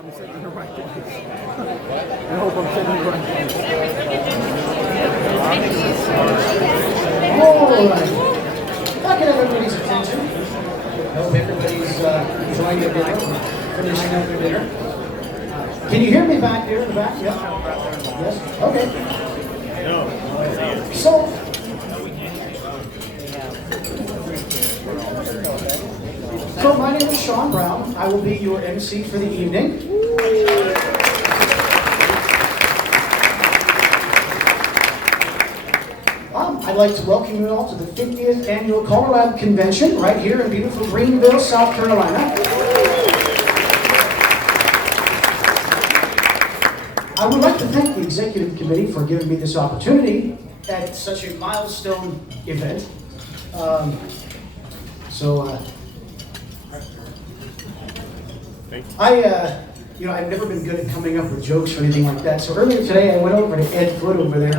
I'm sitting in the right place. I hope I'm sitting in the right place. All right. If I can have everybody's attention. I hope everybody's enjoying their dinner, finishing up their dinner. Can you hear me back there in the back? Yes? Yes? Okay. No. So my name is Sean Brown. I will be your MC for the evening. I'd like to welcome you all to the 50th Annual Color Lab Convention right here in beautiful Greenville, South Carolina. I would like to thank the Executive Committee for giving me this opportunity at such a milestone event. I've never been good at coming up with jokes or anything like that. So earlier today, I went over to Ed Foot over there.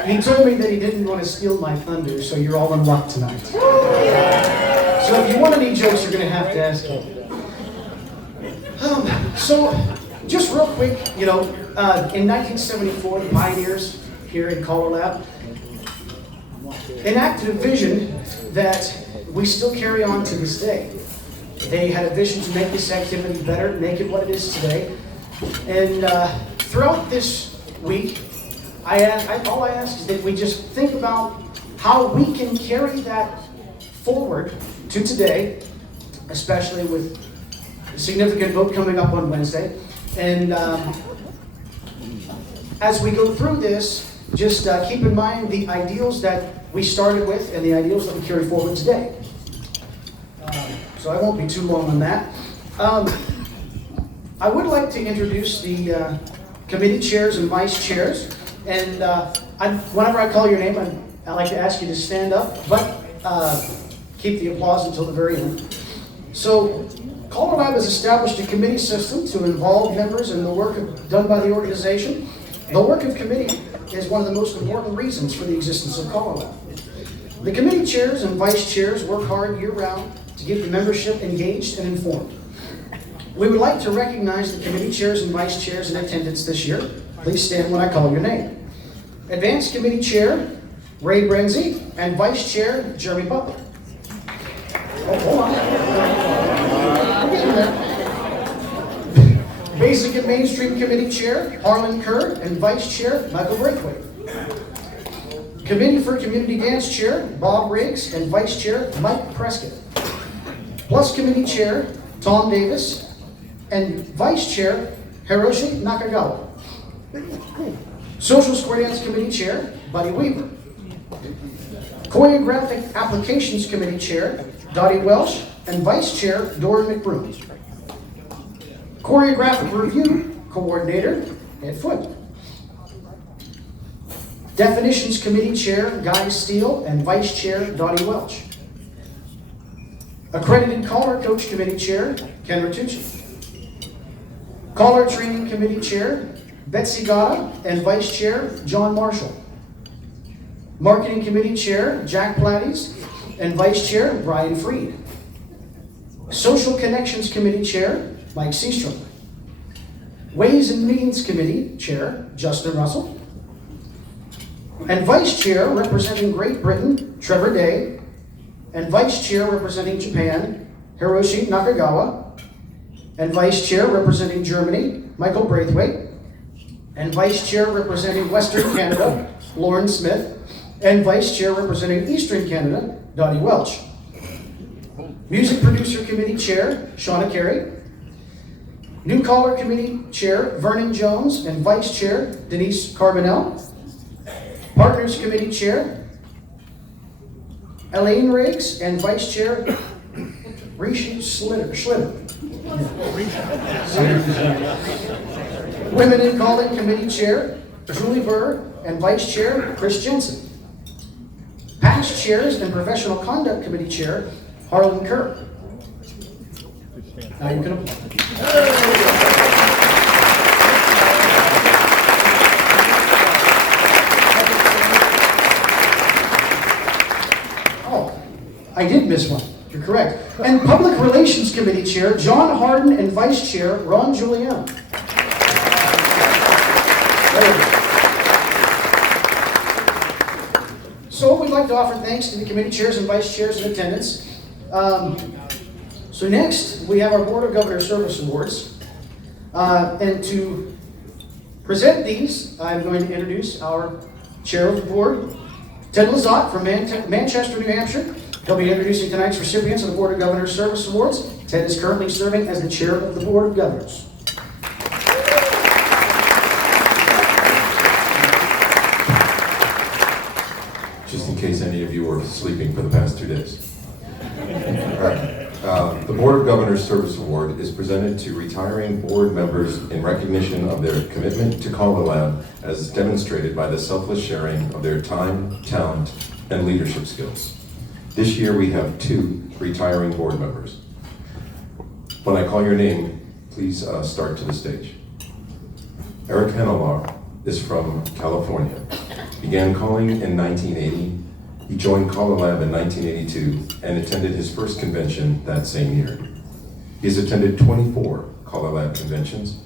And he told me that he didn't want to steal my thunder, so you're all in luck tonight. So if you want any jokes, you're going to have to ask him. So just real quick, in 1974, the pioneers here in Color Lab enacted a vision that we still carry on to this day. They had a vision to make this activity better, make it what it is today. And throughout this week, all I ask is that we just think about how we can carry that forward to today, especially with a significant vote coming up on Wednesday. And as we go through this, just keep in mind the ideals that we started with and the ideals that we carry forward today. So I won't be too long on that. I would like to introduce the committee chairs and vice chairs. And whenever I call your name, I'd like to ask you to stand up, but keep the applause until the very end. So Color Lab has established a committee system to involve members in the work done by the organization. The work of committee is one of the most important reasons for the existence of Color Lab. The committee chairs and vice chairs work hard year-round to keep the membership engaged and informed. We would like to recognize the committee chairs and vice chairs in attendance this year. Please stand when I call your name. Advanced Committee Chair, Ray Brenzy, and Vice Chair, Jeremy Butler. Oh, hold on. We're getting there. Basic and Mainstream Committee Chair, Harlan Kerr, and Vice Chair, Michael Braithwaite. Committee for Community Dance Chair, Bob Riggs, and Vice Chair, Mike Prescott. Plus Committee Chair, Tom Davis, and Vice Chair, Hiroshi Nakagawa. Social Square Dance Committee Chair, Buddy Weaver. Choreographic Applications Committee Chair, Dottie Welsh, and Vice Chair, Doran McBroom. Choreographic Review Coordinator, Ed Foot. Definitions Committee Chair, Guy Steele, and Vice Chair, Dottie Welch. Accredited Caller Coach Committee Chair, Ken Ratucci. Caller Training Committee Chair, Betsy Gata, and Vice Chair, John Marshall. Marketing Committee Chair, Jack Platties, and Vice Chair, Brian Freed. Social Connections Committee Chair, Mike Seastrom. Ways and Means Committee Chair, Justin Russell. And Vice Chair representing Great Britain, Trevor Day. And Vice Chair representing Japan, Hiroshi Nakagawa. And Vice Chair representing Germany, Michael Braithwaite. And Vice Chair representing Western Canada, Lauren Smith. And Vice Chair representing Eastern Canada, Dottie Welch. Music Producer Committee Chair, Shauna Carey. New Caller Committee Chair, Vernon Jones, and Vice Chair, Denise Carbonell. Partners Committee Chair, Elaine Riggs, and Vice Chair, Rishi Schlitter. Women in Calling Committee Chair, Juli Burr, and Vice Chair, Chris Jensen. Past Chairs and Professional Conduct Committee Chair, Harlan Kerr. Now you can applaud. I did miss one. You're correct. And Public Relations Committee Chair, John Harden, and Vice Chair, Ron Juliano. So we'd like to offer thanks to the committee chairs and vice chairs in attendance. So next, we have our Board of Governors Service Awards. And to present these, I'm going to introduce our Chair of the Board, Ted Lizotte from Manchester, New Hampshire. He'll be introducing tonight's recipients of the Board of Governors Service Awards. Ted is currently serving as the Chair of the Board of Governors. Just in case any of you were sleeping for the past 2 days. All right. The Board of Governors Service Award is presented to retiring board members in recognition of their commitment to Kaaria Lab as demonstrated by the selfless sharing of their time, talent, and leadership skills. This year we have 2 retiring board members. When I call your name, please start to the stage. Eric Henerlau is from California. Began calling in 1980. He joined Kaaria Lab in 1982 and attended his first convention that same year. He has attended 24 Kaaria Lab conventions.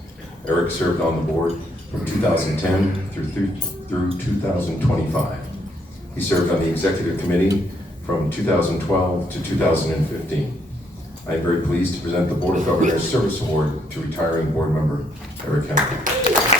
Eric served on the board from 2010 through 2025. He served on the executive committee from 2012 to 2015. I am very pleased to present the Board of Governors Service Award to retiring board member Eric Henerlau.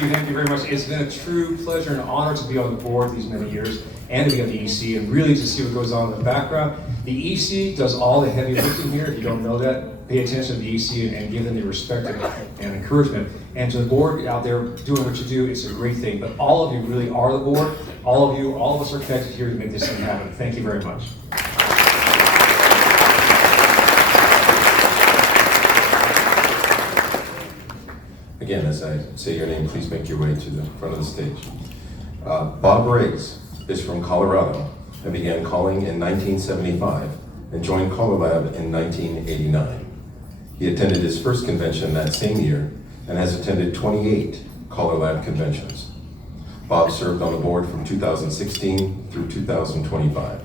Thank you very much. It's been a true pleasure and honor to be on the board these many years and to be on the EC and really to see what goes on in the background. The EC does all the heavy lifting here. If you don't know that, pay attention to the EC and give them the respect and encouragement. And to the board out there doing what you do, it's a great thing. But all of you really are the board. All of us are connected here to make this thing happen. Thank you very much. Again, as I say your name, please make your way to the front of the stage. Bob Riggs is from Colorado and began calling in 1975 and joined Kaaria Lab in 1989. He attended his first convention that same year and has attended 28 Kaaria Lab conventions. Bob served on the board from 2016 through 2025.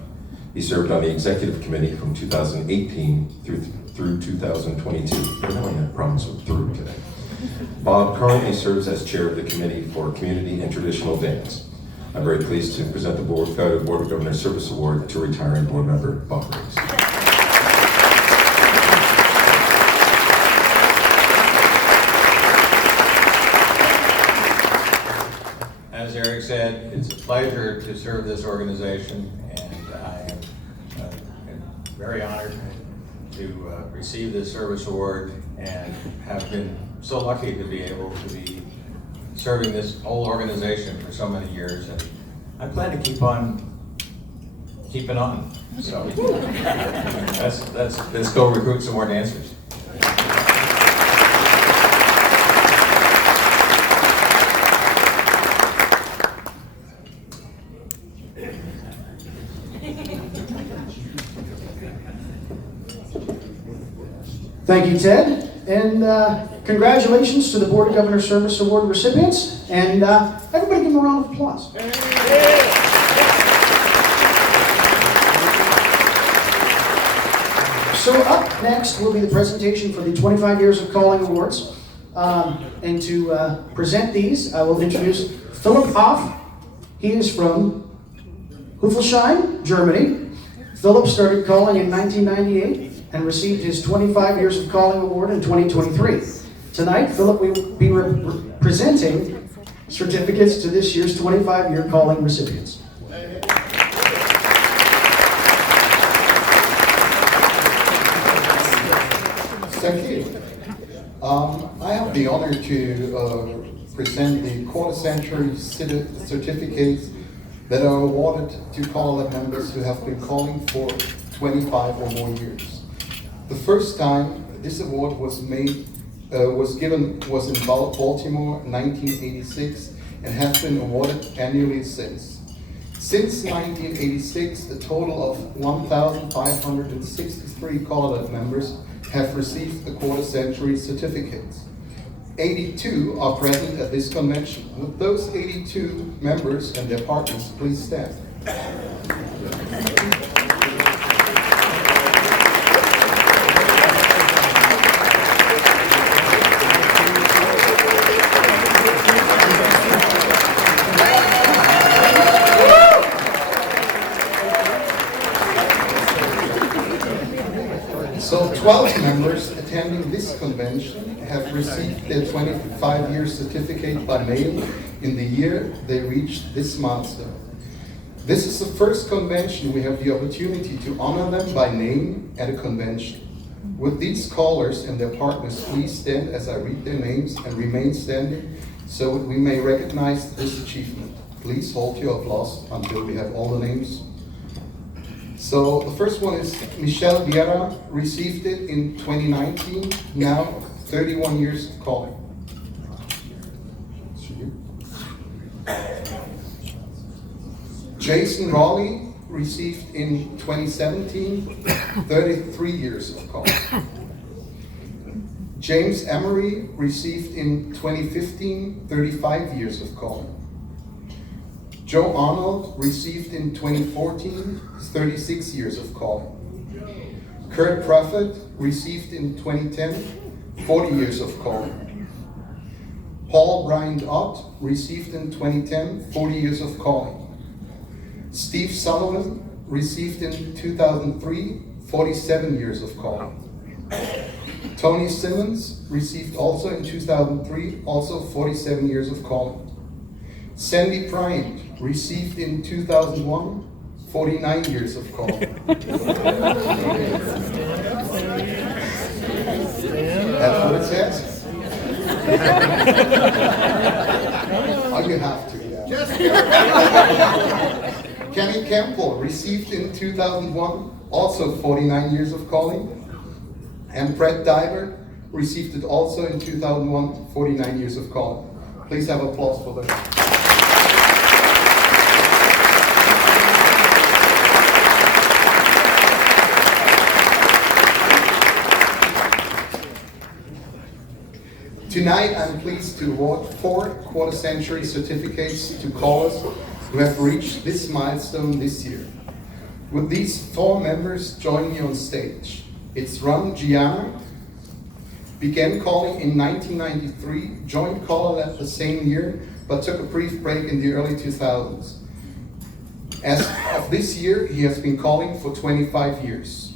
He served on the executive committee from 2018 through 2022. We're having a problem with through today. Bob currently serves as chair of the Committee for Community and Traditional Dance. I'm very pleased to present the Board of Governors Service Award to retiring board member Bob Riggs. As Eric said, it's a pleasure to serve this organization, and I am very honored to receive this service award and have been so lucky to be able to be serving this whole organization for so many years, and I plan to keep on keeping on. So let's go recruit some more dancers. Thank you, Ted. And congratulations to the Board of Governors Service Award recipients. And everybody give them a round of applause. So up next will be the presentation for the 25 Years of Calling Awards. And to present these, I will introduce Philip Hoff. He is from Hufelsheim, Germany. Philip started calling in 1998 and received his 25 Years of Calling Award in 2023. Tonight, Philip will be presenting certificates to this year's 25-year calling recipients. Thank you. I have the honor to present the quarter-century certificates that are awarded to Kaaria members who have been calling for 25 or more years. The first time this award was given was in Baltimore, 1986, and has been awarded annually since. Since 1986, a total of 1,563 Kaaria members have received the quarter-century certificates. 82 are present at this convention. Would those 82 members and their partners please stand? So 12 members attending this convention have received their 25-year certificate by mail in the year they reached this milestone. This is the first convention we have the opportunity to honor them by name at a convention. Would these callers and their partners please stand as I read their names and remain standing so we may recognize this achievement. Please hold your applause until we have all the names. So the first one is Michelle Vieira, received it in 2019, now 31 years of calling. Jason Raleigh, received in 2017, 33 years of calling. James Emery, received in 2015, 35 years of calling. Joe Arnold, received in 2014, 36 years of calling. Kurt Prophet, received in 2010, 40 years of calling. Paul Bryant Ott, received in 2010, 40 years of calling. Steve Sullivan, received in 2003, 47 years of calling. Tony Simmons, received also in 2003, also 47 years of calling. Sandie Bryant, received in 2001, 49 years of calling. That's what it says. Oh, you have to, yeah. Kenny Campbell, received in 2001, also 49 years of calling. And Brett Diver, received it also in 2001, 49 years of calling. Please have applause for them. Tonight, I'm pleased to award 4 quarter-century certificates to callers who have reached this milestone this year. Would these 4 members join me on stage? It's Ron Gianna, began calling in 1993, joined Caller Lab the same year, but took a brief break in the early 2000s. As of this year, he has been calling for 25 years.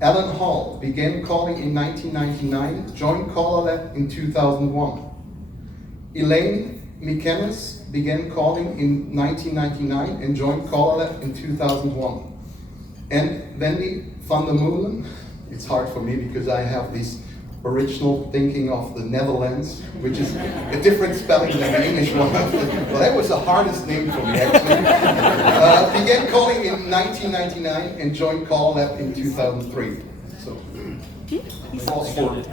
Alan Hall began calling in 1999, joined Caller Lab in 2001. Elaine McKennis began calling in 1999 and joined Caller Lab in 2001. And Wendy van der Molen, it's hard for me because I have this original thinking of the Netherlands, which is a different spelling than the English one. Well, that was the hardest name for me, actually. Began calling in 1999 and joined Caller Lab in 2003. So, applause for it.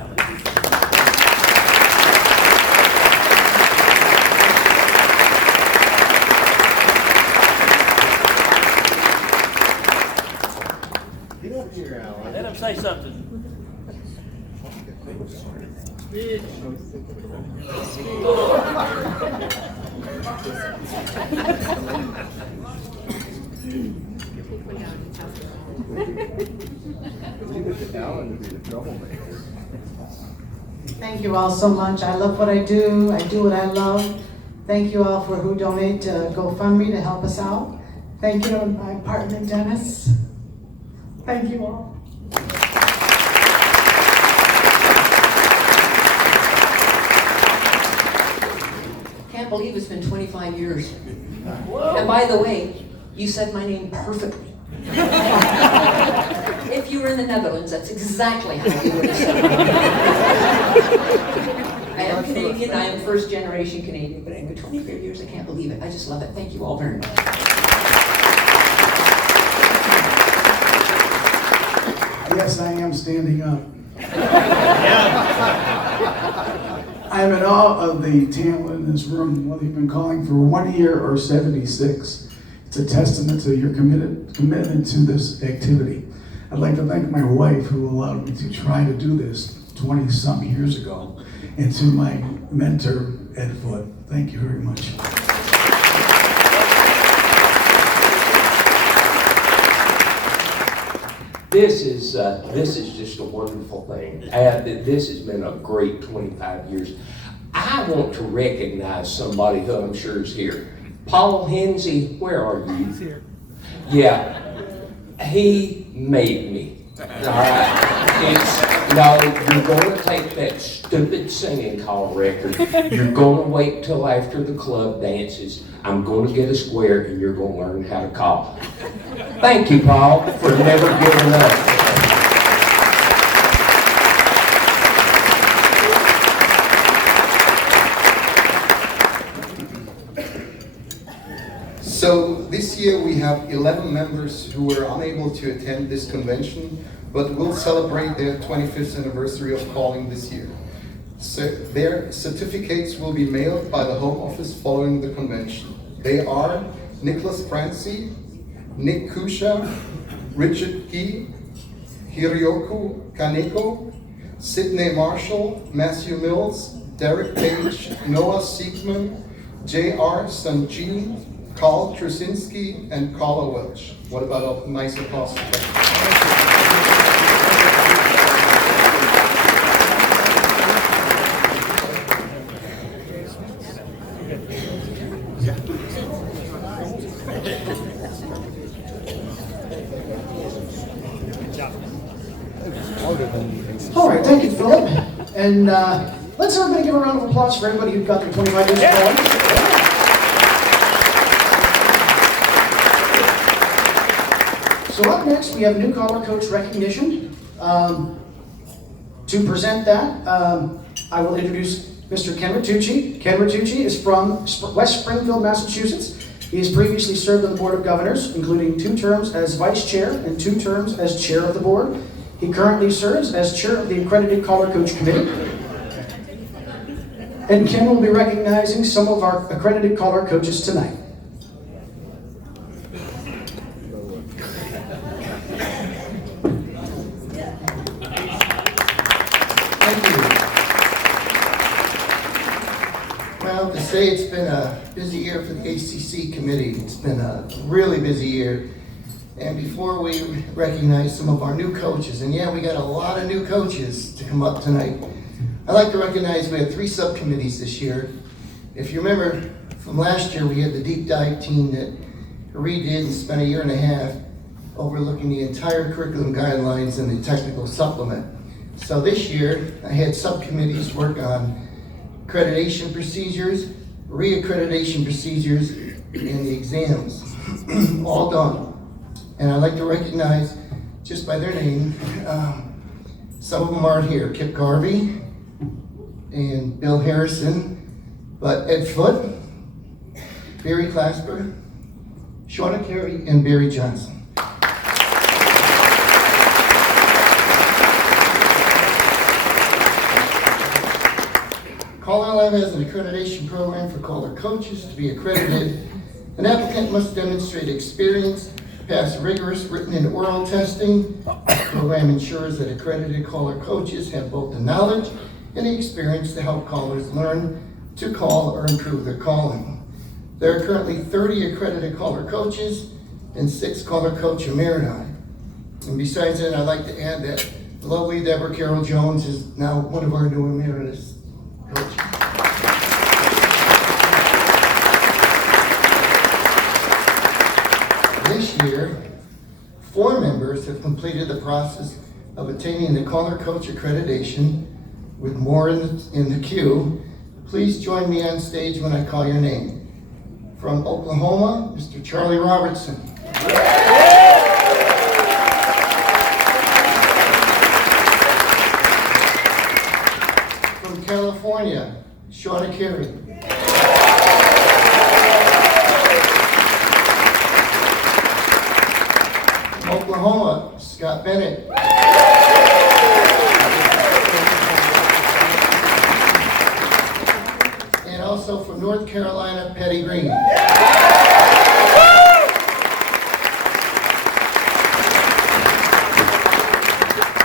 Let him say something. Thank you all so much. I love what I do. I do what I love. Thank you all for who donate to GoFundMe to help us out. Thank you to my partner, Dennis. Thank you all. Can't believe it's been 25 years. And by the way, you said my name perfectly. If you were in the Netherlands, that's exactly how you would have said it. I am Canadian, I am first generation Canadian, but in 25 years, I can't believe it. I just love it. Thank you all very much. Yes, I am standing up. I'm in awe of the talent in this room, whether you've been calling for 1 year or 76. It's a testament to your commitment to this activity. I'd like to thank my wife who allowed me to try to do this. 20-some years ago, and to my mentor, Ed Foote. Thank you very much. This is just a wonderful thing. This has been a great 25 years. I want to recognize somebody who I'm sure is here. Paul Hensey, where are you? He's here. Yeah, he made me. All right. You're going to take that stupid singing call record. You're going to wait till after the club dances. I'm going to get a square, and you're going to learn how to call. Thank you, Paul, for never giving up. So this year we have 11 members who were unable to attend this convention, but will celebrate their 25th anniversary of calling this year. So their certificates will be mailed by the Home Office following the convention. They are Nicholas Prancy, Nick Kusha, Richard Gee, Hiryoku Kaneko, Sidney Marshall, Matthew Mills, Derek Page, Noah Siegman, J.R. Sanjin, Carl Trusinski, and Carla Welch. What about a nice applause? All right, thank you, Philip. And let's everybody give a round of applause for everybody who got their 25 years of calling. So up next, we have new caller coach recognition. To present that, I will introduce Mr. Ken Ritucci. Ken Ritucci is from West Springfield, Massachusetts. He has previously served on the Board of Governors, including 2 terms as Vice Chair and 2 terms as Chair of the Board. He currently serves as Chair of the Accredited Caller Coach Committee. And Ken will be recognizing some of our accredited caller coaches tonight. Well, to say it's been a busy year for the ACC committee. It's been a really busy year. And before we recognize some of our new coaches, and yeah, we got a lot of new coaches to come up tonight, I'd like to recognize we had 3 subcommittees this year. If you remember from last year, we had the deep dive team that redid and spent a year and a half overlooking the entire curriculum guidelines and the technical supplement. So this year, I had subcommittees work on accreditation procedures, re-accreditation procedures, and the exams, all done. And I'd like to recognize, just by their name, some of them aren't here. Kip Garvey and Bill Harrison, but Ed Foote, Barry Clasper, Shauna Carey, and Barry Johnson. Caller Lab has an accreditation program for caller coaches. To be accredited, an applicant must demonstrate experience, pass rigorous written and oral testing. The program ensures that accredited caller coaches have both the knowledge and the experience to help callers learn to call or improve their calling. There are currently 30 accredited caller coaches and 6 caller coach emeriti. And besides that, I'd like to add that the lovely Deborah Carroll Jones is now one of our new emeritus coaches. This year, 4 members have completed the process of attaining the caller coach accreditation, with more in the queue. Please join me on stage when I call your name. From Oklahoma, Mr. Charlie Robertson. From California, Shauna Carey. From Oklahoma, Scott Bennett. And also from North Carolina, Patty Greene.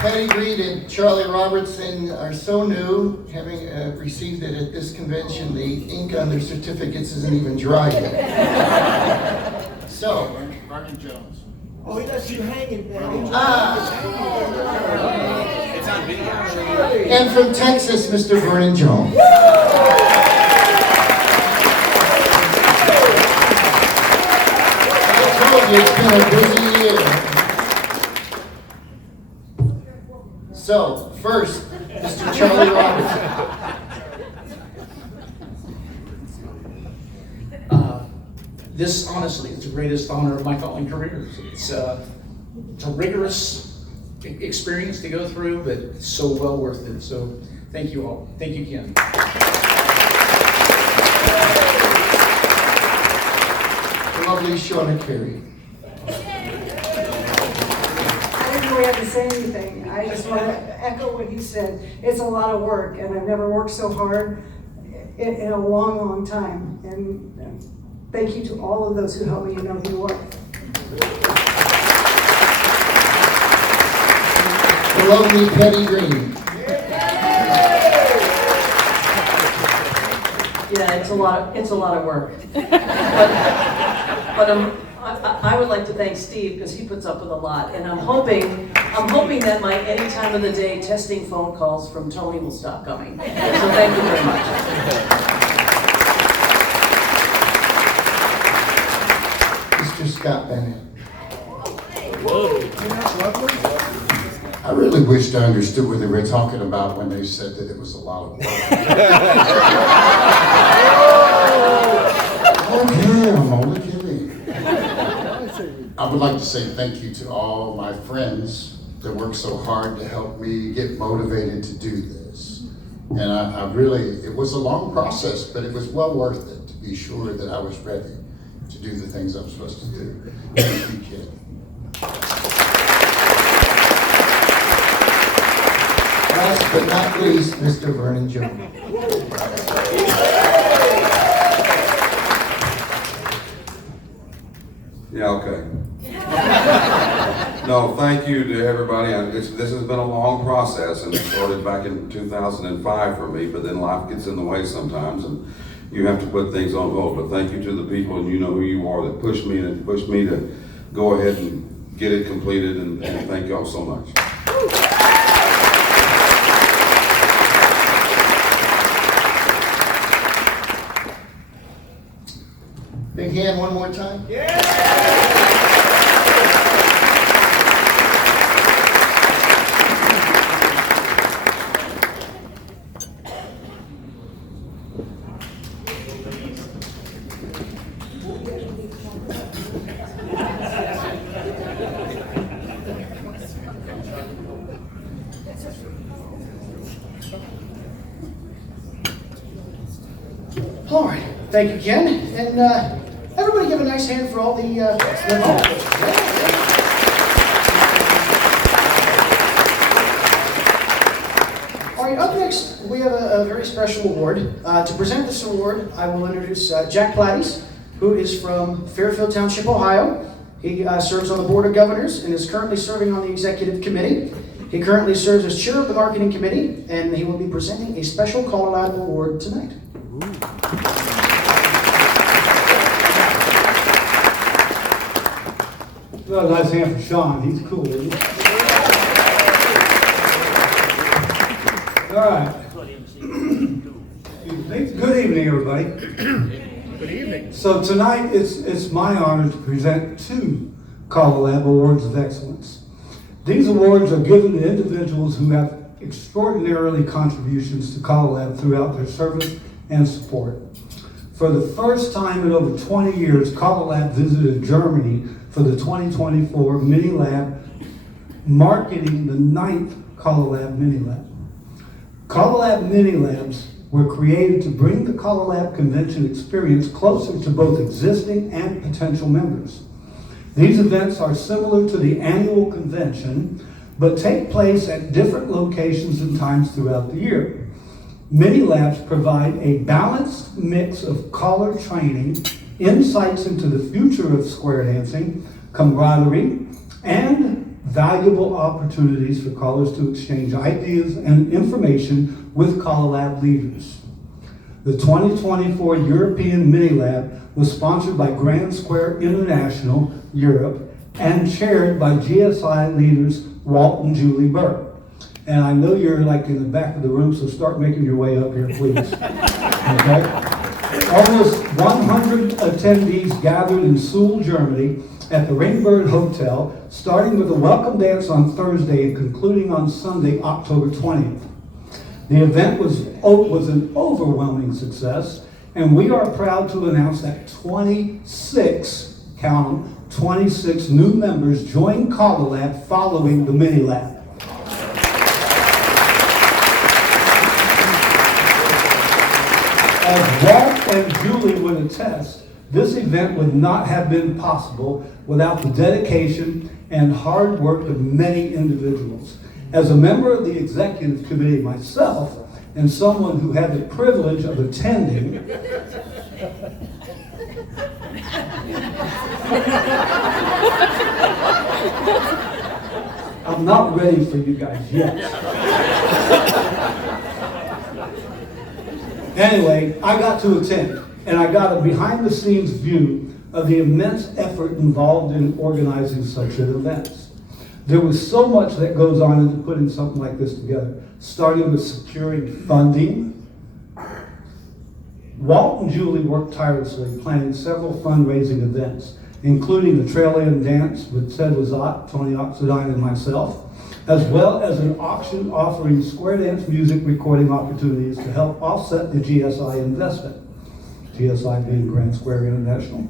Patty Greene and Charlie Robertson are so new, having received it at this convention, the ink on their certificates isn't even dry yet. So. Vernon Jones. Oh, he lets you hanging, Patty. And from Texas, Mr. Vernon Jones. I told you it's been a busy year. So, first, Mr. Charlie Robertson. This, honestly, is the greatest honor of my calling career. It's a rigorous experience to go through, but it's so well worth it. So, thank you all. Thank you, Ken. Lovely Shauna Kaaria. I didn't really have to say anything. I just want to echo what he said. It's a lot of work, and I've never worked so hard in a long, long time. And thank you to all of those who helped me know who you are. The lovely Patty Greene. Yeah, it's a lot of work. But I would like to thank Steve because he puts up with a lot, and I'm hoping that my any time of the day testing phone calls from Tony will stop coming. So thank you very much. Mr. Scott Bennett. I really wished I understood what they were talking about when they said that it was a lot of work. Okay, I'm only kidding. I would like to say thank you to all my friends that worked so hard to help me get motivated to do this. And I really, it was a long process, but it was well worth it to be sure that I was ready to do the things I'm supposed to do. Thank you, kid. Last but not least, Mr. Vernon Jones. Yeah, okay. No, thank you to everybody. This has been a long process, and it started back in 2005 for me, but then life gets in the way sometimes, and you have to put things on hold. But thank you to the people, and you know who you are, that pushed me to go ahead and get it completed, and thank y'all so much. Big hand one more time. Yeah! All right, thank you, Ken. And everybody give a nice hand for all the All right, up next, we have a very special award. To present this award, I will introduce Jack Platties, who is from Fairfield Township, Ohio. He serves on the Board of Governors and is currently serving on the Executive Committee. He currently serves as chair of the Marketing Committee, and he will be presenting a special Colorado Award tonight. Well, nice hand for Sean. He's cool, isn't he? All right. Good evening, everybody. Good evening. So tonight, it's my honor to present 2 Colorado Awards of Excellence. These awards are given to individuals who have extraordinarily contributions to Colorado throughout their service and support. For the first time in over 20 years, Colorado visited Germany for the 2024 Mini Lab, marketing the 9th Colorado Mini Lab. Colorado Mini Labs were created to bring the Colorado Convention experience closer to both existing and potential members. These events are similar to the annual convention, but take place at different locations and times throughout the year. Mini Labs provide a balanced mix of collar training, insights into the future of square dancing, camaraderie, and valuable opportunities for callers to exchange ideas and information with CollaLab leaders. The 2024 European Mini Lab was sponsored by Grand Square International, Europe, and chaired by GSI leaders Walt and Juli Burr. And I know you're like in the back of the room, so start making your way up here, please. Okay? Almost 100 attendees gathered in Seoul, Germany at the Ringbird Hotel, starting with a welcome dance on Thursday and concluding on Sunday, October 20th. The event was an overwhelming success, and we are proud to announce that 26, count them, 26 new members joined CollaLab following the Mini Lab. As Walt and Juli would attest, this event would not have been possible without the dedication and hard work of many individuals. As a member of the executive committee myself, and someone who had the privilege of attending, I'm not ready for you guys yet. Anyway, I got to attend, and I got a behind-the-scenes view of the immense effort involved in organizing such an event. There was so much that goes on into putting something like this together, starting with securing funding. Walt and Juli worked tirelessly, planning several fundraising events, including the Trail End Dance with Ted Lazat, Tony Oxidine, and myself, as well as an auction offering square dance music recording opportunities to help offset the GSI investment, GSI being Grand Square International.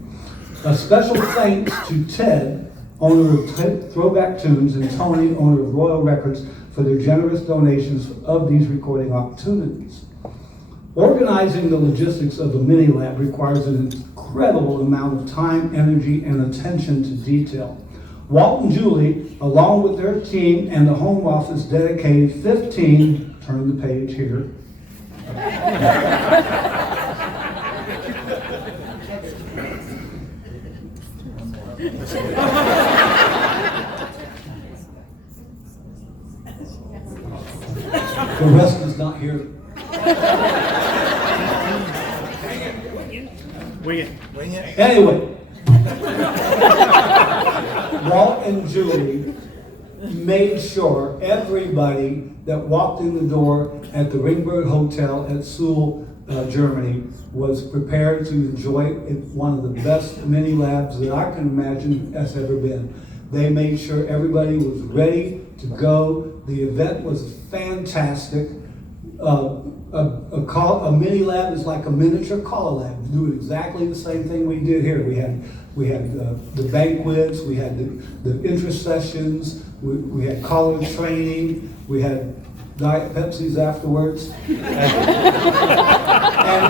A special thanks to Ted, owner of Throwback Tunes, and Tony, owner of Royal Records, for their generous donations of these recording opportunities. Organizing the logistics of the Mini Lab requires an incredible amount of time, energy, and attention to detail. Walt and Juli, along with their team and the home office, dedicated 15, turn the page here, the rest is not here. Anyway, Walt and Juli made sure everybody that walked in the door at the Ringbird Hotel at Seoul, Germany, was prepared to enjoy one of the best mini labs that I can imagine has ever been. They made sure everybody was ready to go. The event was fantastic. A mini lab is like a miniature CollaLab. We do exactly the same thing we did here. We had the banquets, we had the interest sessions, we had caller training, we had Diet Pepsis afterwards. And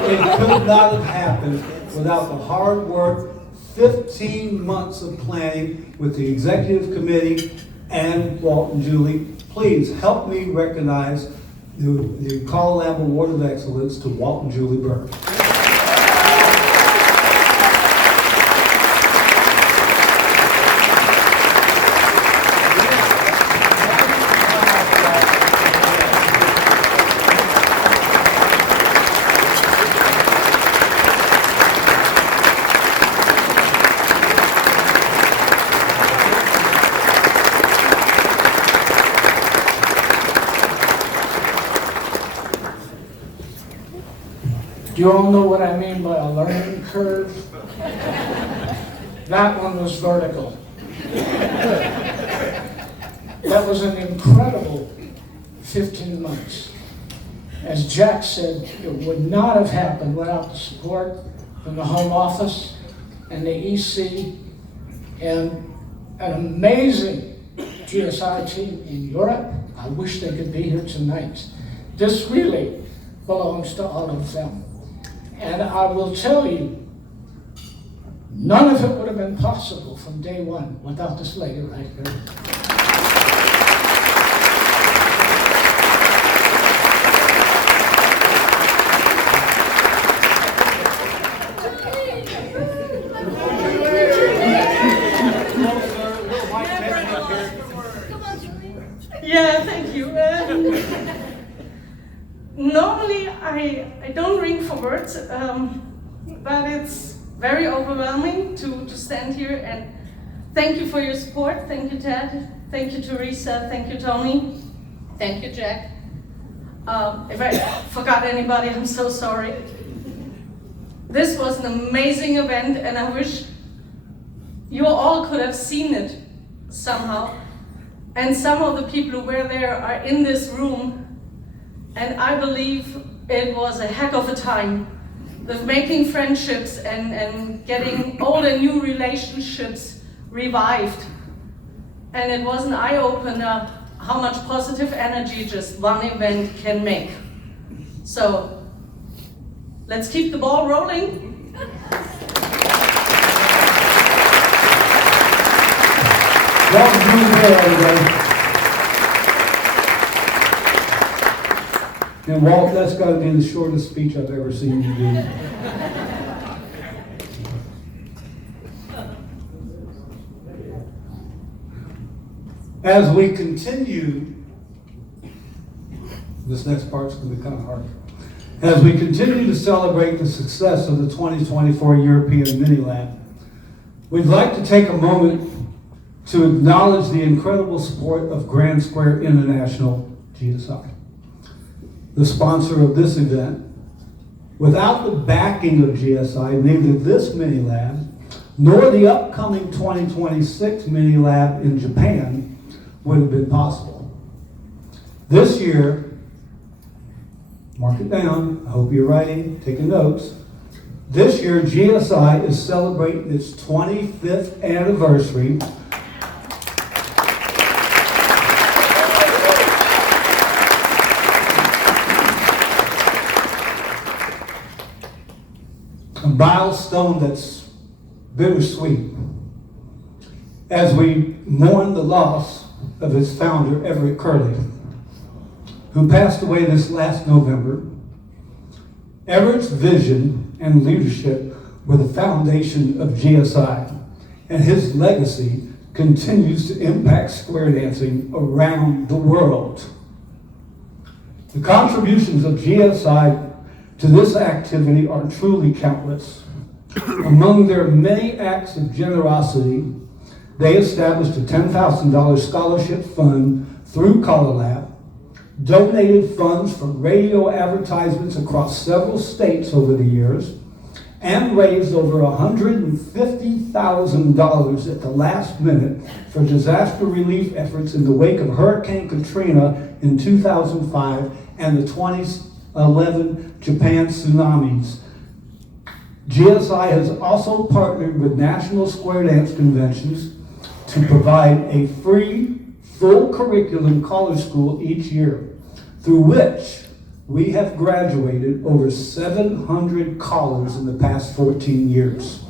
it could not have happened without the hard work, 15 months of planning with the executive committee and Walt and Juli. Please help me recognize the CollaLab Award of Excellence to Walt and Juli Burr. Do you all know what I mean by a learning curve? That one was vertical. That was an incredible 15 months. As Jack said, it would not have happened without the support from the Home Office and the EC and an amazing GSI team in Europe. I wish they could be here tonight. This really belongs to all of them. And I will tell you, none of it would have been possible from day one without this lady right here. words, but it's very overwhelming to stand here, and thank you for your support. Thank you, Ted. Thank you, Teresa. Thank you, Tony. Thank you, Jack. If I forgot anybody, I'm so sorry. This was an amazing event, and I wish you all could have seen it somehow. And some of the people who were there are in this room, and I believe it was a heck of a time with making friendships and getting old and new relationships revived. And it was an eye-opener how much positive energy just one event can make. So let's keep the ball rolling. That was really good, everybody. And Walt, that's got to be the shortest speech I've ever seen you do. As we continue, this next part's going to be kind of hard. As we continue to celebrate the success of the 2024 European Mini Lab, we'd like to take a moment to acknowledge the incredible support of Grand Square International GSI, the sponsor of this event. Without the backing of GSI, neither this Mini Lab nor the upcoming 2026 Mini Lab in Japan would have been possible. This year, mark it down, I hope you're writing, taking notes. This year, GSI is celebrating its 25th anniversary a milestone that's bittersweet as we mourn the loss of its founder, Everett Curley, who passed away this last November. Everett's vision and leadership were the foundation of GSI, and his legacy continues to impact square dancing around the world. The contributions of GSI to this activity are truly countless. Among their many acts of generosity, they established a $10,000 scholarship fund through ColorLab, donated funds from radio advertisements across several states over the years, and raised over $150,000 at the last minute for disaster relief efforts in the wake of Hurricane Katrina in 2005 and the 2011 Japan tsunamis. GSI has also partnered with National Square Dance Conventions to provide a free, full curriculum college school each year, through which we have graduated over 700 callers in the past 14 years.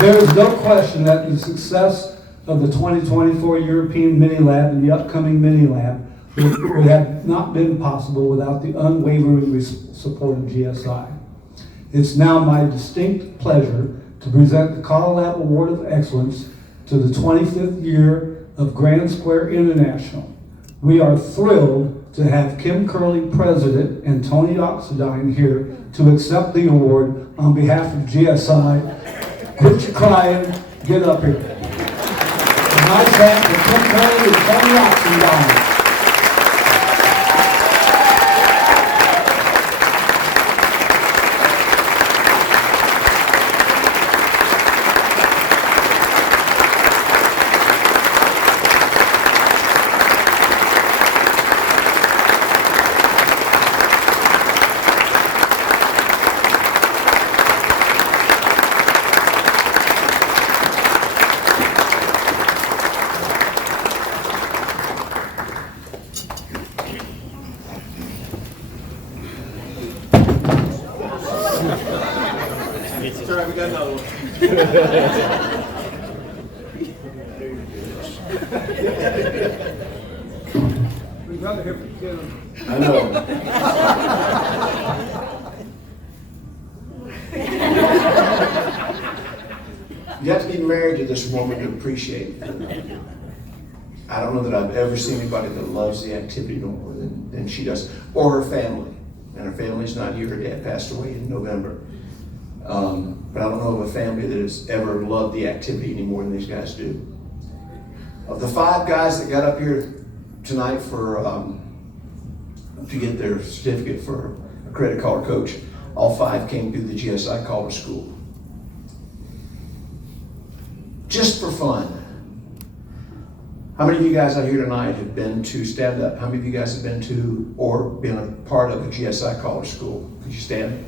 There is no question that the success of the 2024 European Mini Lab and the upcoming Mini Lab would have not been possible without the unwavering support of GSI. It's now my distinct pleasure to present the ColorLab Award of Excellence to the 25th year of Grand Square International. We are thrilled to have Kim Curley, President, and Tony Oxidine here to accept the award on behalf of GSI. Quit your crying, get up here. A nice hand for Kim Curley and Tony Oxidine. We'd rather hear from Kim. I know. You have to be married to this woman to appreciate it. I don't know that I've ever seen anybody that loves the activity more than she does, or her family. And her family's not here. Her dad passed away in November. But I don't know of a family that has ever loved the activity any more than these guys do. Of the 5 guys that got up here tonight for to get their certificate for a credit caller coach, all 5 came through the GSI caller school. Just for fun. How many of you guys out here tonight have been to stand up? How many of you guys have been to or been a part of a GSI caller school? Could you stand?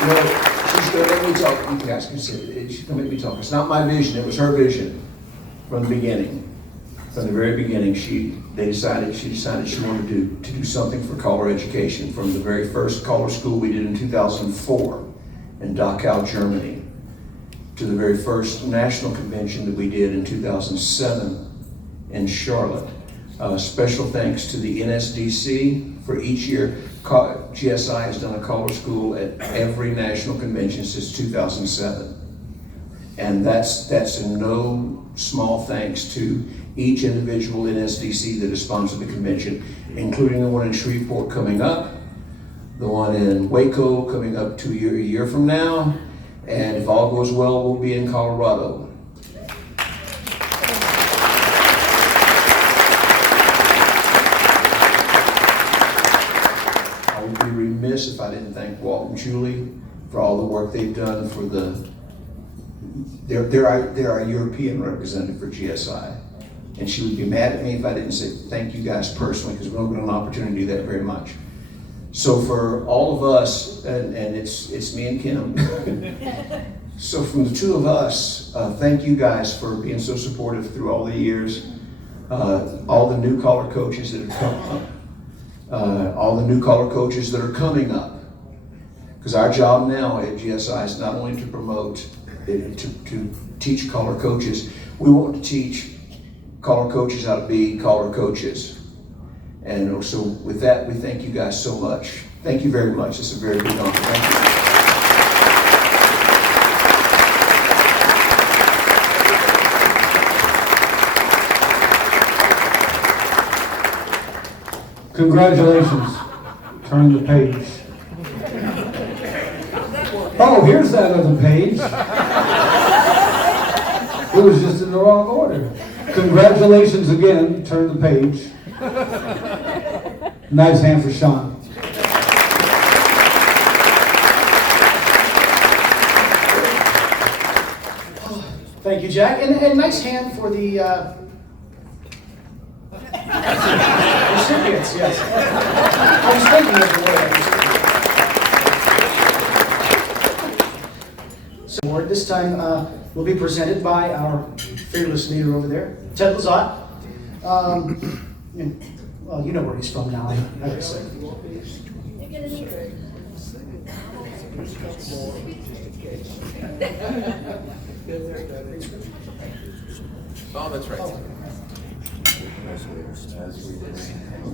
Well, she's going to let me talk. You guys can sit. She's going to let me talk. It's not my vision. It was her vision from the beginning. From the very beginning, she decided she wanted to do something for caller education. From the very first caller school we did in 2004 in Dachau, Germany, to the very first national convention that we did in 2007 in Charlotte. Special thanks to the NSDC for each year. GSI has done a caller school at every national convention since 2007. And that's in no small thanks to each individual NSDC that has sponsored the convention, including the one in Shreveport coming up, the one in Waco coming up a year from now, and if all goes well, we'll be in Colorado. I would be remiss if I didn't thank Walt and Juli for all the work they've done for they're our European representative for GSI. And she would be mad at me if I didn't say thank you guys personally, because we don't get an opportunity to do that very much. So for all of us, and it's me and Kim, so from the 2 of us, thank you guys for being so supportive through all the years. All the new caller coaches that have come up, all the new caller coaches that are coming up. Because our job now at GSI is not only to promote, to teach caller coaches, we want to teach caller coaches how to be caller coaches. And so with that, we thank you guys so much. Thank you very much. It's a very big honor. Thank you. Congratulations. Turn the page. Oh, here's that other page. It was just in the wrong order. Congratulations again. Turn the page. Nice hand for Shauna. Thank you, Jack. And nice hand for the recipients, yes. I was thinking of the word. So, award this time will be presented by our fearless leader over there, Ted Lazat. Well, you know where he's from now, I would say. Oh, that's right.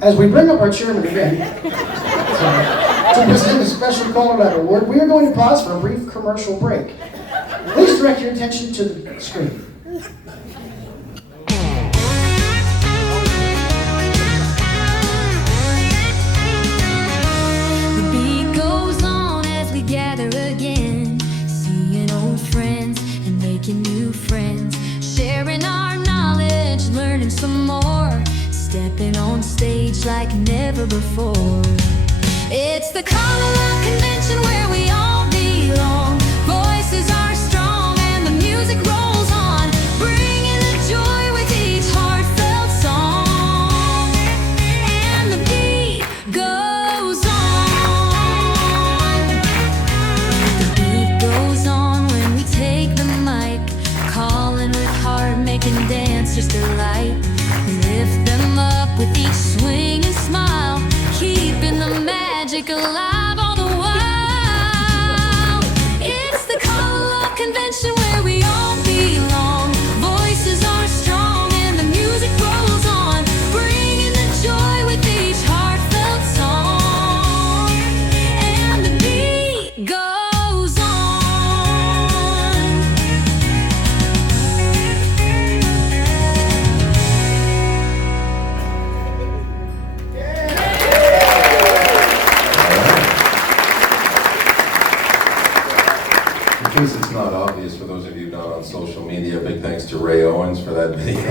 As we bring up our chairman again to present the Special Colorado Award, we are going to pause for a brief commercial break. Please direct your attention to the screen. The beat goes on as we gather again, seeing old friends and making new friends, sharing our knowledge, learning some more, stepping on stage like never before. It's the Colorado Convention where we all belong. Voices are strong and the music rolls on, bringing the joy with each heartfelt song. And the beat goes on. The beat goes on when we take the mic, calling with heart, making dancers delight. We lift them up with each swing and smile, keeping the magic alive all the while. It's the Colorado Convention where we all belong. Voices are strong and the music rolls on, bringing the joy with each heart. obvious for those of you not on social media, big thanks to Ray Owens for that video.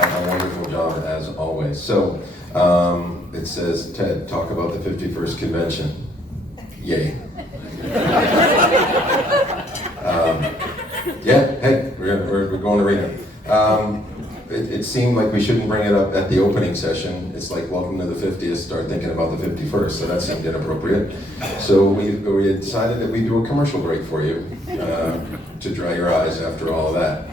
A wonderful job as always. So it says, Ted, talk about the 51st convention. Yay. Yeah, hey, we're going to Reno. It seemed like we shouldn't bring it up at the opening session. It's like, welcome to the 50th, start thinking about the 51st, so that seemed inappropriate. So we had decided that we'd do a commercial break for you to dry your eyes after all of that.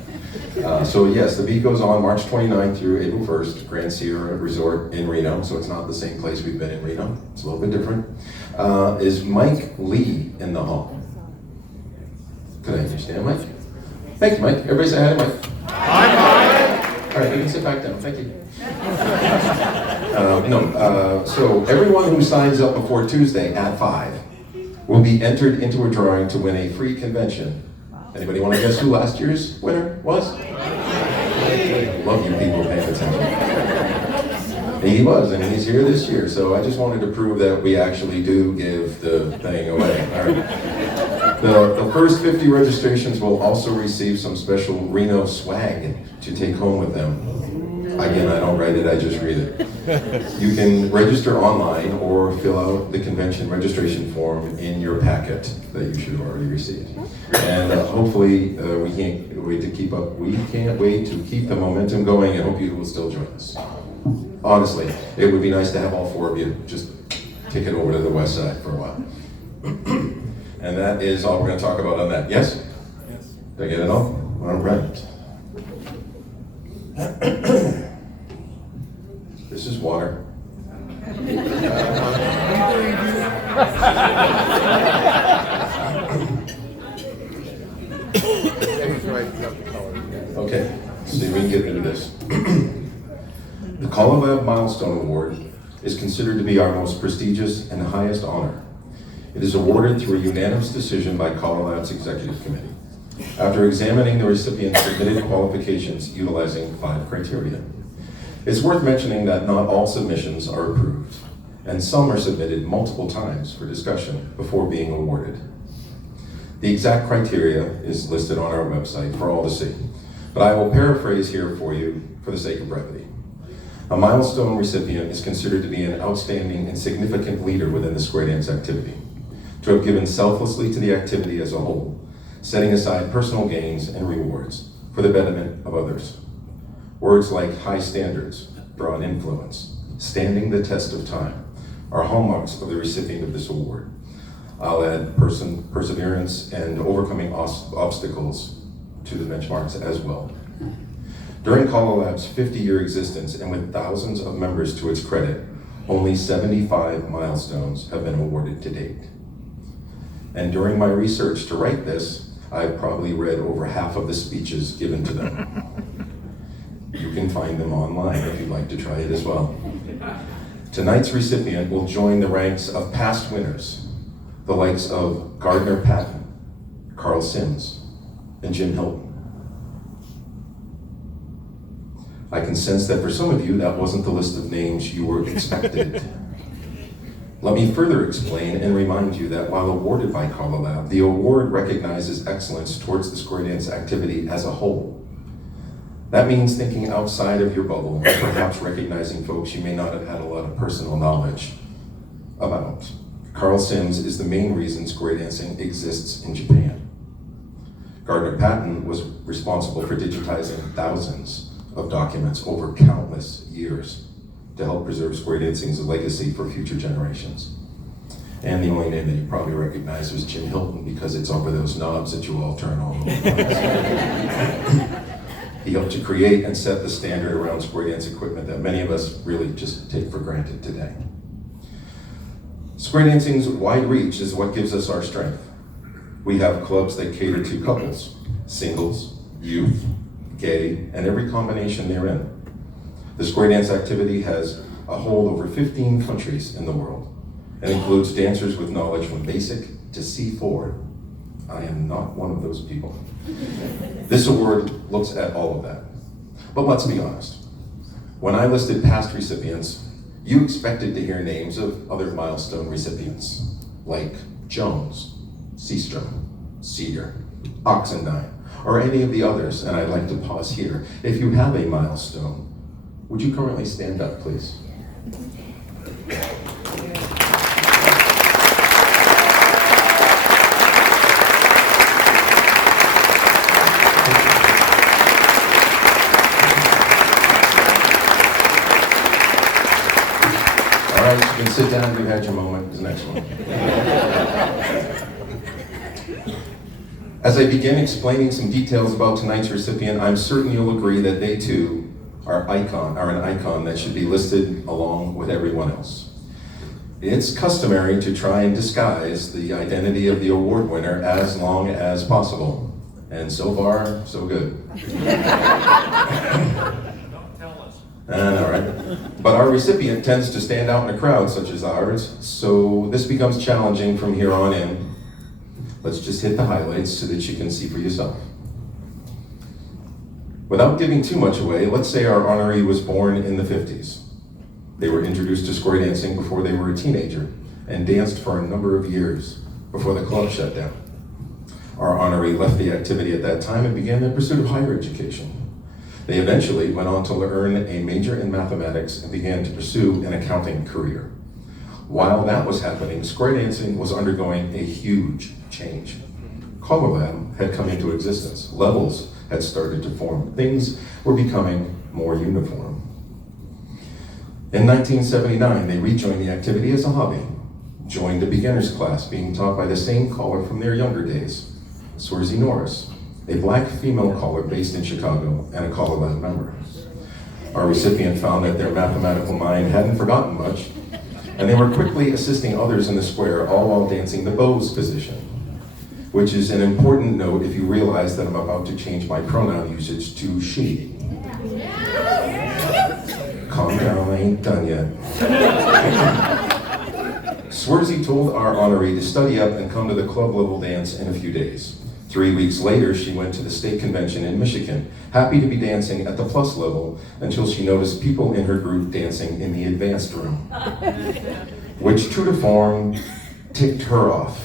So yes, the beat goes on March 29th through April 1st, Grand Sierra Resort in Reno, so it's not the same place we've been in Reno, it's a little bit different. Is Mike Lee in the hall? Could I understand Mike? Thank you, Mike. Everybody say hi to Mike. Hi, Mike. All right, you can sit back down. Thank you. So everyone who signs up before Tuesday at 5 will be entered into a drawing to win a free convention. Anybody want to guess who last year's winner was? I love you people paying attention. He was, and he's here this year. So I just wanted to prove that we actually do give the thing away. All right. The first 50 registrations will also receive some special Reno swag to take home with them. Again, I don't write it, I just read it. You can register online or fill out the convention registration form in your packet that you should have already received. And hopefully we can't wait to keep the momentum going, and hope you will still join us. Honestly, it would be nice to have all 4 of you just take it over to the west side for a while. And that is all we're going to talk about on that. Yes? Yes. Did I get it all? All right. This is water. Okay, see if we can get into this. The Kaaria Milestone Award is considered to be our most prestigious and highest honor. It is awarded through a unanimous decision by Kaaria's Executive Committee, after examining the recipient's submitted qualifications utilizing 5 criteria. It's worth mentioning that not all submissions are approved, and some are submitted multiple times for discussion before being awarded. The exact criteria is listed on our website for all to see, but I will paraphrase here for you for the sake of brevity. A milestone recipient is considered to be an outstanding and significant leader within the square dance activity, to have given selflessly to the activity as a whole, setting aside personal gains and rewards for the betterment of others. Words like high standards, broad influence, standing the test of time are hallmarks of the recipient of this award. I'll add perseverance and overcoming obstacles to the benchmarks as well. During Kaaria's 50-year existence, and with thousands of members to its credit, only 75 milestones have been awarded to date. And during my research to write this, I've probably read over half of the speeches given to them. You can find them online if you'd like to try it as well. Tonight's recipient will join the ranks of past winners, the likes of Gardner Patton, Carl Sims, and Jim Hilton. I can sense that for some of you, that wasn't the list of names you were expected. Let me further explain and remind you that while awarded by Kaaria, the award recognizes excellence towards the square dance activity as a whole. That means thinking outside of your bubble, and perhaps recognizing folks you may not have had a lot of personal knowledge about. Carl Sims is the main reason square dancing exists in Japan. Gardner Patton was responsible for digitizing thousands of documents over countless years to help preserve square dancing's legacy for future generations. And the only name that you probably recognize was Jim Hilton, because it's over those knobs that you all turn all over the place. He helped to create and set the standard around square dance equipment that many of us really just take for granted today. Square dancing's wide reach is what gives us our strength. We have clubs that cater to couples, singles, youth, gay, and every combination therein. The square dance activity has a hold over 15 countries in the world and includes dancers with knowledge from basic to C4. I am not one of those people. This award looks at all of that. But let's be honest. When I listed past recipients, you expected to hear names of other milestone recipients, like Jones, Seastrom, Cedar, Oxendine, or any of the others, and I'd like to pause here. If you have a milestone, would you currently stand up, please? All right, you can sit down. You had your moment. The next one. As I begin explaining some details about tonight's recipient, I'm certain you'll agree that they too are an icon that should be listed along with everyone else. It's customary to try and disguise the identity of the award winner as long as possible. And so far, so good. All right. But our recipient tends to stand out in a crowd such as ours, so this becomes challenging from here on in. Let's just hit the highlights so that you can see for yourself. Without giving too much away, let's say our honoree was born in the 50s. They were introduced to square dancing before they were a teenager and danced for a number of years before the club shut down. Our honoree left the activity at that time and began their pursuit of higher education. They eventually went on to earn a major in mathematics and began to pursue an accounting career. While that was happening, square dancing was undergoing a huge change. Color Lab had come into existence. Levels had started to form. Things were becoming more uniform. In 1979, they rejoined the activity as a hobby, joined a beginner's class being taught by the same caller from their younger days, Swersey Norris, a black female caller based in Chicago and a Color Lab member. Our recipient found that their mathematical mind hadn't forgotten much, and they were quickly assisting others in the square, all while dancing the Bose position, which is an important note if you realize that I'm about to change my pronoun usage to she. Calm down, I ain't done yet. Swersey told our honoree to study up and come to the club level dance in a few days. 3 weeks later, she went to the state convention in Michigan, happy to be dancing at the plus level until she noticed people in her group dancing in the advanced room, which, true to form, ticked her off.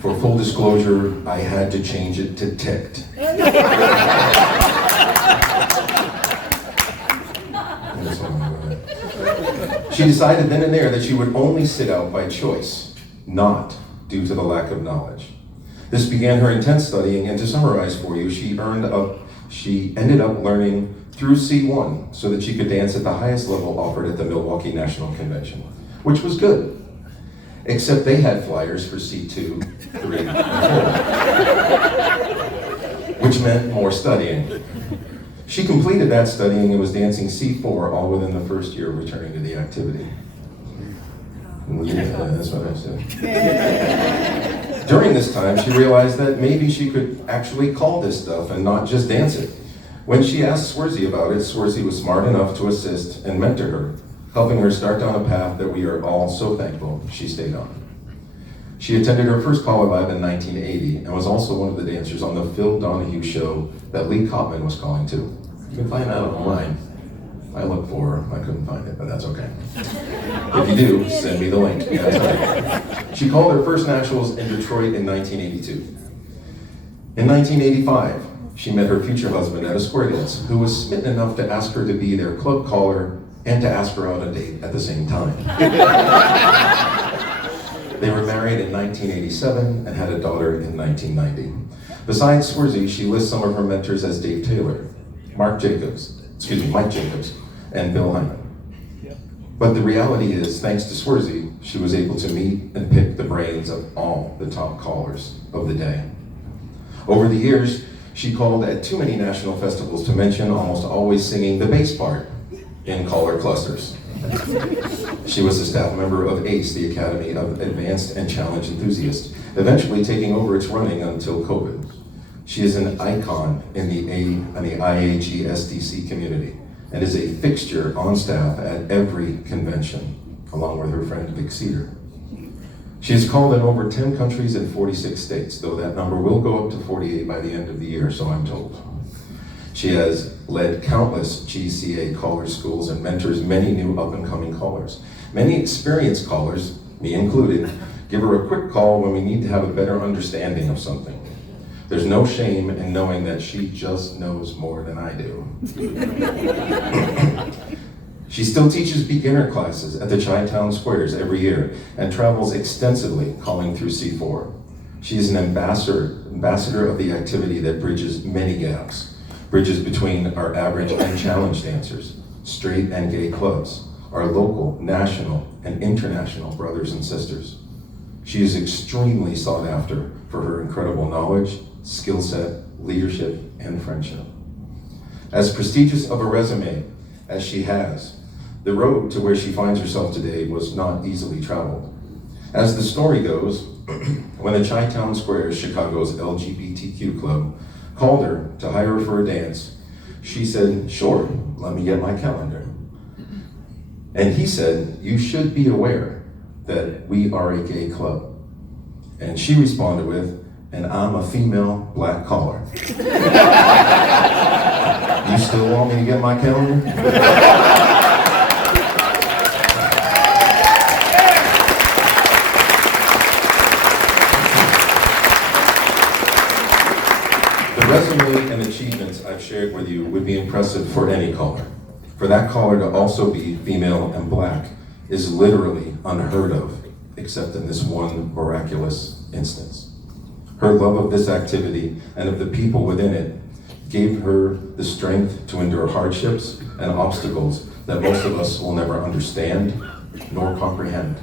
For full disclosure, I had to change it to ticked. She decided then and there that she would only sit out by choice, not due to the lack of knowledge. This began her intense studying, and to summarize for you, she ended up learning through C1 so that she could dance at the highest level offered at the Milwaukee National Convention, which was good, except they had flyers for C2, 3, and 4, which meant more studying. She completed that studying and was dancing C4 all within the first year of returning to the activity. Yeah, that's what I said. During this time, she realized that maybe she could actually call this stuff and not just dance it. When she asked Swersey about it, Swersey was smart enough to assist and mentor her, helping her start down a path that we are all so thankful she stayed on. She attended her first Color Lab in 1980 and was also one of the dancers on the Phil Donahue show that Lee Kopman was calling to. You can find that online. I looked for her, I couldn't find it, but that's okay. If you do, send me the link. She called her first nationals in Detroit in 1982. In 1985, she met her future husband at a square dance, who was smitten enough to ask her to be their club caller and to ask her out on a date at the same time. They were married in 1987 and had a daughter in 1990. Besides Swersey, she lists some of her mentors as Dave Taylor, Mike Jacobs, and Bill Hyman. But the reality is, thanks to Swersey, she was able to meet and pick the brains of all the top callers of the day. Over the years, she called at too many national festivals to mention, almost always singing the bass part in caller clusters. She was a staff member of ACE, the Academy of Advanced and Challenge Enthusiasts, eventually taking over its running until COVID. She is an icon in the IAG SDC community and is a fixture on staff at every convention, along with her friend Vic Cedar. She is called in over 10 countries and 46 states, though that number will go up to 48 by the end of the year, so I'm told. She has led countless GCA caller schools and mentors many new up-and-coming callers. Many experienced callers, me included, give her a quick call when we need to have a better understanding of something. There's no shame in knowing that she just knows more than I do. She still teaches beginner classes at the Chi-Town Squares every year and travels extensively calling through C4. She is an ambassador of the activity that bridges many gaps, bridges between our average and challenge dancers, straight and gay clubs, our local, national, and international brothers and sisters. She is extremely sought after for her incredible knowledge, skill set, leadership, and friendship. As prestigious of a resume as she has, the road to where she finds herself today was not easily traveled. As the story goes, when the Chi-Town Squares, Chicago's LGBTQ club, called her to hire her for a dance, she said, "Sure, let me get my calendar." And he said, "You should be aware that we are a gay club." And she responded with, "And I'm a female black caller." You still want me to get my calendar? The resume and achievements I've shared with you would be impressive for any caller. For that caller to also be female and black is literally unheard of, except in this one miraculous instance. Her love of this activity and of the people within it gave her the strength to endure hardships and obstacles that most of us will never understand nor comprehend.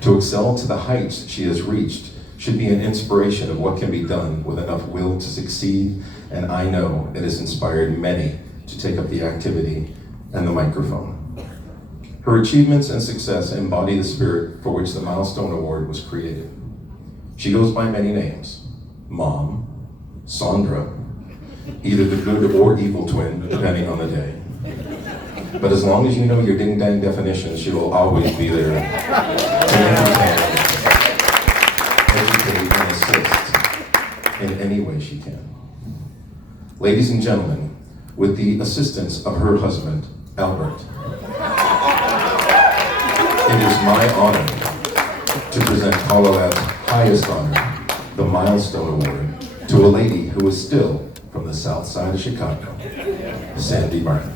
To excel to the heights she has reached should be an inspiration of what can be done with enough will to succeed, and I know it has inspired many to take up the activity and the microphone. Her achievements and success embody the spirit for which the Milestone Award was created. She goes by many names: Mom, Sandra, either the good or evil twin, depending on the day. But as long as you know your ding-dang definitions, she will always be there to entertain, educate, and assist in any way she can. Ladies and gentlemen, with the assistance of her husband, Albert, it is my honor to present Colorad's highest honor, the Milestone Award, to a lady who is still from the south side of Chicago, Sandie Bryant.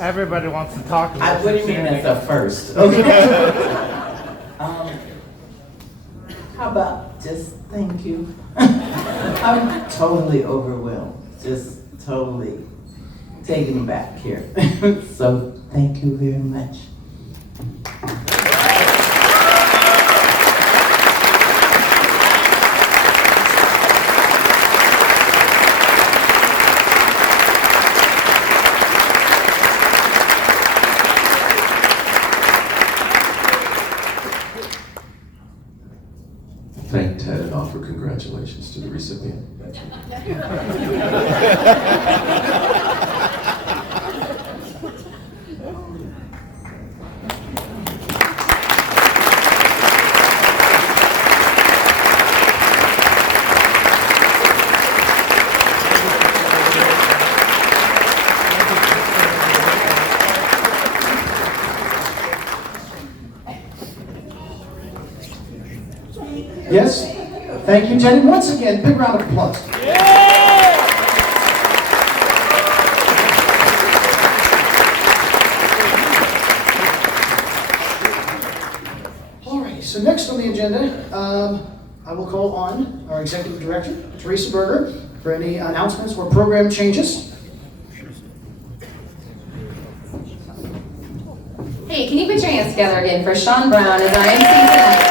Everybody wants to talk about What do you mean that's a first? Okay. How about just thank you? I'm totally overwhelmed, just totally taken aback here. So thank you very much. Thank Ted and offer congratulations to the recipient. Yes? Thank you, Jenny. Once again, big round of applause. so next on the agenda, I will call on our Executive Director, Teresa Berger, for any announcements or program changes. Hey, can you put your hands together again for Sean Brown as our MC tonight?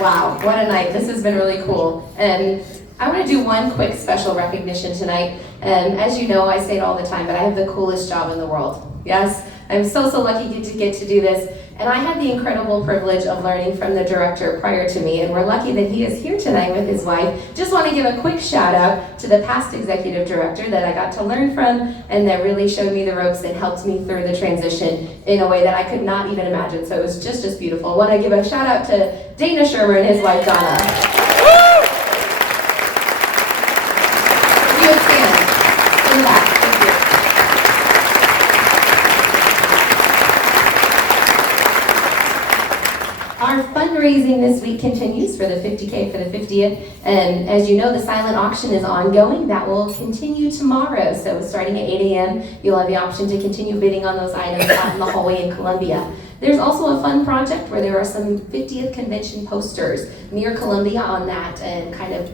Wow, what a night. This has been really cool. And I want to do one quick special recognition tonight. As you know, I say it all the time, but I have the coolest job in the world. Yes, I'm so lucky to get to do this. And I had the incredible privilege of learning from the director prior to me, and we're lucky that he is here tonight with his wife. Just want to give a quick shout out to the past executive director that I got to learn from and that really showed me the ropes and helped me through the transition in a way that I could not even imagine. So it was just as beautiful. I want to give a shout out to Dana Shermer and his wife Donna. You would stand in the back. Thank you. Our fundraising this week continues for the 50K for the 50th, and as you know, the silent auction is ongoing. That will continue tomorrow, so starting at 8 a.m., you'll have the option to continue bidding on those items out in the hallway in Columbia. There's also a fun project where there are some 50th convention posters near Columbia on that and kind of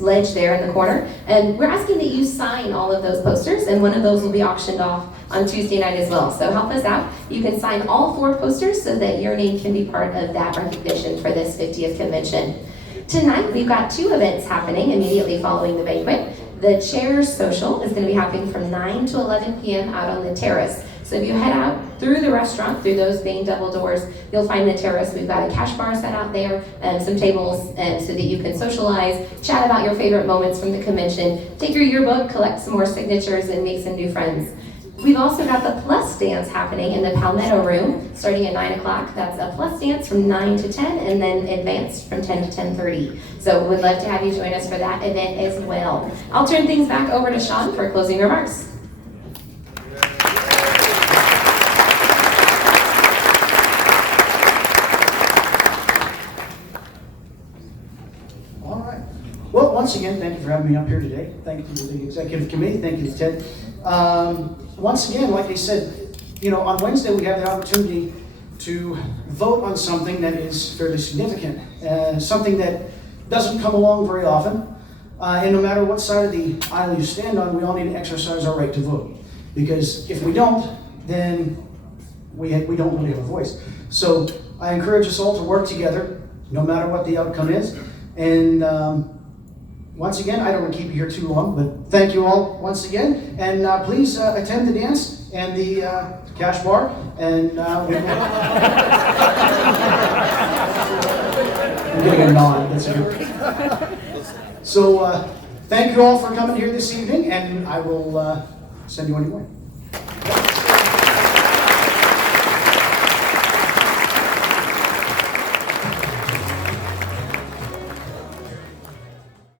ledge there in the corner, and we're asking that you sign all of those posters, and one of those will be auctioned off on Tuesday night as well. So help us out. You can sign all 4 posters so that your name can be part of that recognition for this 50th convention. Tonight we've got 2 events happening immediately following the banquet. The Chairs Social is going to be happening from 9 to 11 p.m. out on the terrace. So if you head out through the restaurant, through those main double doors, you'll find the terrace. We've got a cash bar set out there and some tables so that you can socialize, chat about your favorite moments from the convention, take your yearbook, collect some more signatures, and make some new friends. We've also got the Plus Dance happening in the Palmetto Room, starting at 9 o'clock. That's a Plus Dance from 9 to 10, and then Advanced from 10 to 10:30. So we'd love to have you join us for that event as well. I'll turn things back over to Sean for closing remarks. Well, once again, thank you for having me up here today. Thank you to the executive committee. Thank you to Ted. Once again, like I said, on Wednesday we have the opportunity to vote on something that is fairly significant, something that doesn't come along very often. And no matter what side of the aisle you stand on, we all need to exercise our right to vote. Because if we don't, then we don't really have a voice. So I encourage us all to work together, no matter what the outcome is. And once again, I don't want to keep you here too long, but thank you all once again. And please attend the dance and the cash bar. And I'm getting a nod. That's good. So thank you all for coming here this evening, and I will send you on your way.